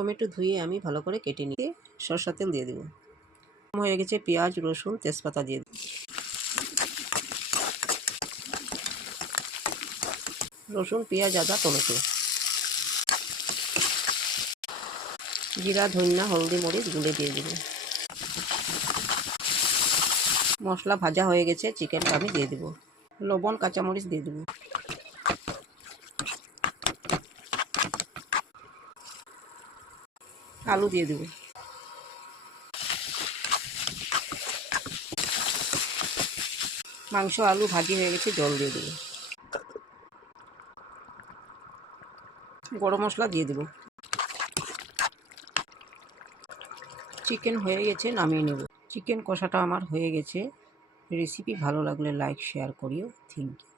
Tomato ধুয়ে আমি ভালো করে কেটে নিয়ে সরষের তেল দিয়ে দেবো। হয়ে গেছে পেঁয়াজ, রসুন, তেজপাতা দিয়ে দেবো। রসুন, পেঁয়াজ, আদা, টমেটো, জিরা, ধনিয়া, হলদি, মরিচ গুঁড়ে দিয়ে দেবো। মশলা ভাজা হয়ে গেছে, চিকেনটা আমি দিয়ে দেবো। লবণ, কাঁচামরিচ দিয়ে দেবো। আলু দিয়ে দেবো। মাংস, আলু ভাজি হয়ে গেছে, জল দিয়ে দেবো। গরম মশলা দিয়ে দেবো। চিকেন হয়ে গেছে, নামিয়ে নেব। চিকেন কষাটা আমার হয়ে গেছে। রেসিপি ভালো লাগলে লাইক শেয়ার করিও। Thank you.